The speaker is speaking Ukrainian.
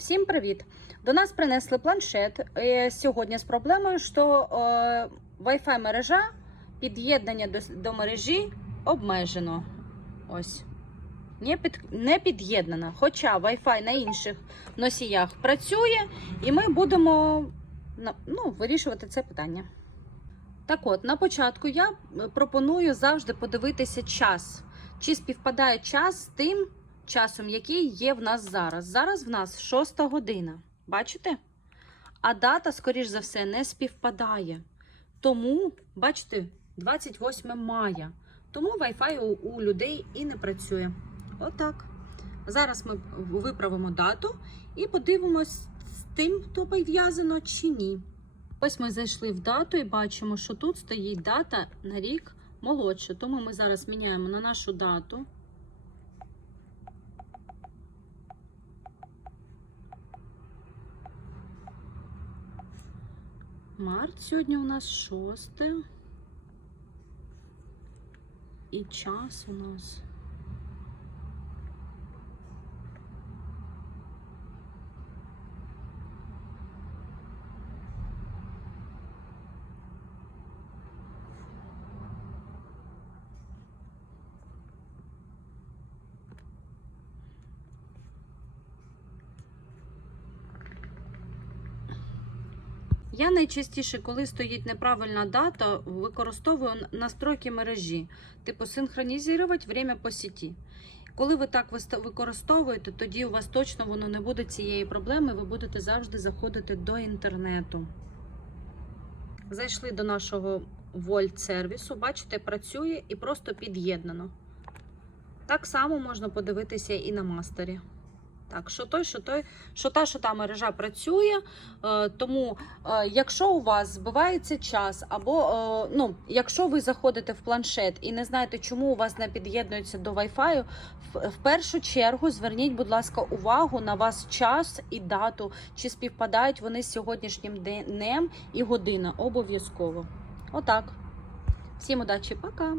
Всім привіт! До нас принесли планшет е, сьогодні з проблемою, що е, Wi-Fi мережа під'єднання до, до мережі обмежено. Ось. Не, під, не під'єднана. Хоча Wi-Fi на інших носіях працює, і ми будемо ну, вирішувати це питання. Так от, на початку я е, пропоную завжди подивитися час. Чи співпадає час з тим часом, який є в нас зараз. Зараз в нас 6 година. Бачите? А дата, скоріш за все, не співпадає. Тому, бачите, 28 мая. Тому Wi-Fi у, людей і не працює. Отак. Зараз ми виправимо дату і подивимось з тим, хто пов'язано чи ні. Ось ми зайшли в дату і бачимо, що тут стоїть дата на рік молодше. Тому ми зараз міняємо на нашу дату. Март сьогодні у нас шосте. І час у нас. Я найчастіше, коли стоїть неправильна дата, використовую настройки мережі, типу синхронізувати время по сіті. Коли ви так використовуєте, тоді у вас точно воно не буде цієї проблеми, ви будете завжди заходити до інтернету. Зайшли до нашого вольт-сервісу, бачите, працює і просто під'єднано. Так само можна подивитися і на мастері. Так, що той, що той, що та, що та мережа працює. Е, тому, е, якщо у вас збивається час, або е, ну, якщо ви заходите в планшет і не знаєте, чому у вас не під'єднується до Wi-Fi, в, в першу чергу зверніть, будь ласка, увагу на вас час і дату, чи співпадають вони з сьогоднішнім днем і година. Обов'язково. Отак. Всім удачі, пока!